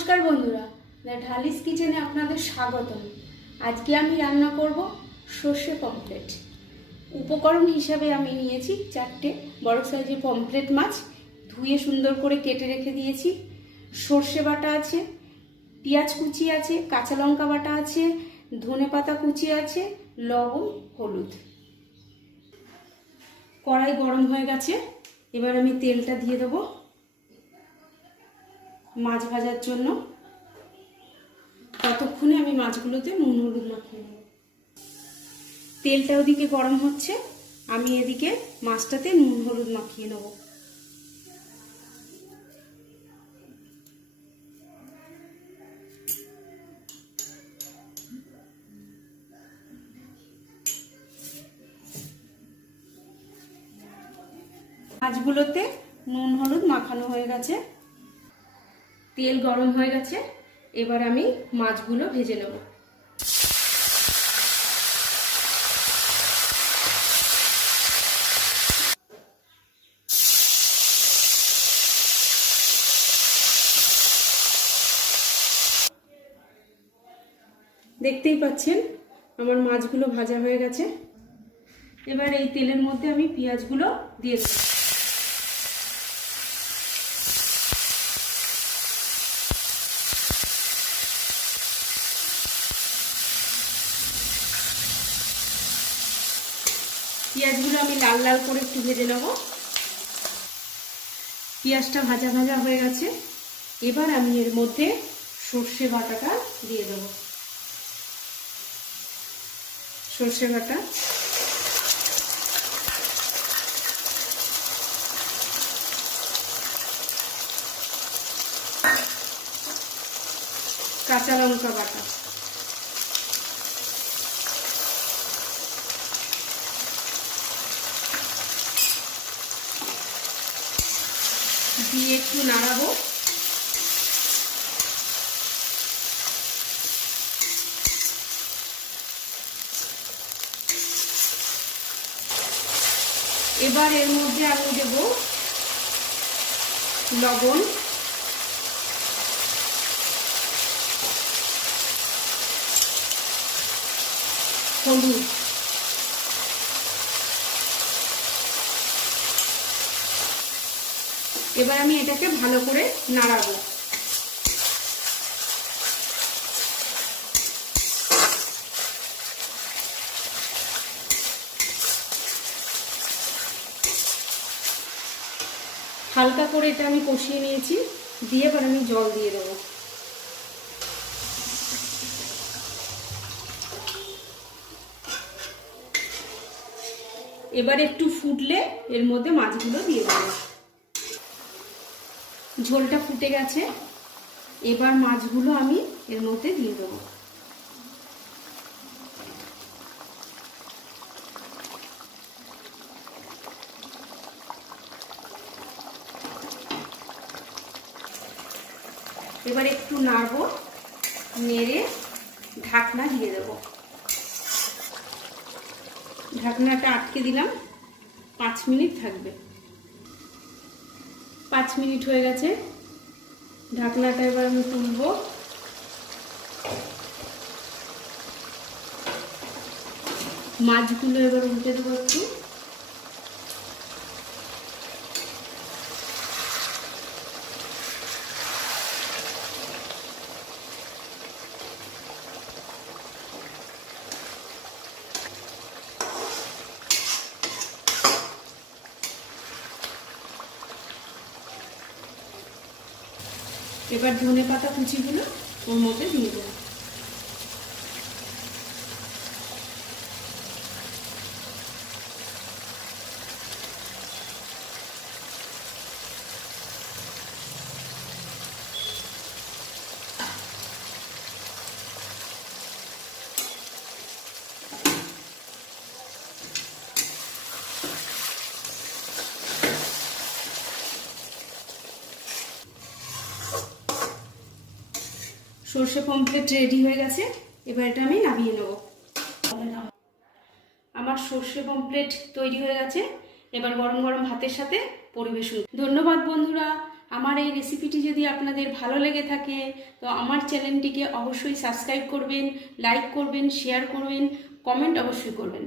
नमस्कार बंधुरा ढालिस किचेने आपनादेर स्वागतम। आज के आमी रान्ना करब सर्षे पमफ्रेट। उपकरण हिसाबे आमी नियेछि 4टे बड़ साइजेर पमफ्रेट माछ, धुए सुंदर करे केटे रेखे दिएछि। सर्षे बाटा आछे, पेঁয়াজ कुचि आछे, काँचा लंका बाटा आछे, धने पाता कुचि आछे, लवण, हलुद। कड़ाई गरम हये गेछे, एबार आमी तेलटा दिए देब माछ भाजार जन्य। ततक्षणे आमी माछगुलोते नुन हलुद माखिয়ে নেব। तेलटा ओदिके गरम হচ্ছে, আমি এদিকে মাছটাতে নুন হলুদ মাখিয়ে নেব। মাছগুলোতে নুন হলুদ মাখানো হয়ে গেছে, তেল গরম হয়ে গেছে। এবার আমি মাছগুলো ভেজে নেব। দেখতেই পাচ্ছেন আমার মাছগুলো ভাজা হয়ে গেছে। এবার এই তেলের মধ্যে আমি পেঁয়াজগুলো দিয়ে দেব। পেঁয়াজগুলো আমি লাল লাল করে একটু ভেজে নেব। পেঁয়াজটা ভাজা ভাজা হয়ে গেছে। এবার আমি এর মধ্যে সর্ষে বাটাটা দিয়ে দেব। সর্ষে বাটা, কাঁচা লঙ্কা বাটা, দিয়ে একটু নাড়াবো। এবার এর মধ্যে আমি দেব লবণ, হলুদ, এবার আমি এটাকে ভালো করে নাড়াবো। হালকা করে এটা আমি কষিয়ে নিয়েছি, দিয়ে এবার আমি জল দিয়ে দেবো। এবার একটু ফুটলে এর মধ্যে মাছগুলো দিয়ে দেবো। ঝোলটা ফুটে গেছে, এবার মাছগুলো আমি এর মধ্যে দিয়ে দেবো। এবার একটু নাড়বো, নেড়ে ঢাকনা দিয়ে দেব। ঢাকনাটা আটকে দিলাম, 5 মিনিট থাকবে। 5 মিনিট হয়ে গেছে, ঢাকনাটা এবার আমি তুলবো। মাছগুলো এবার উল্টে দেবো একটু। এবার ধনে পাতা কুচিগুলো ওর মধ্যে দিয়ে দেবো। সর্ষে পমফ্রেট রেডি হয়ে গেছে, এবার এটা আমি নামিয়ে নেব। আমার সর্ষে পমফ্রেট তৈরি হয়ে গেছে, এবার গরম গরম ভাতের সাথে পরিবেশন। ধন্যবাদ বন্ধুরা, আমার এই রেসিপিটি যদি আপনাদের ভালো লেগে থাকে তো আমার চ্যানেলটিকে অবশ্যই সাবস্ক্রাইব করবেন, লাইক করবেন, শেয়ার করবেন, কমেন্ট অবশ্যই করবেন।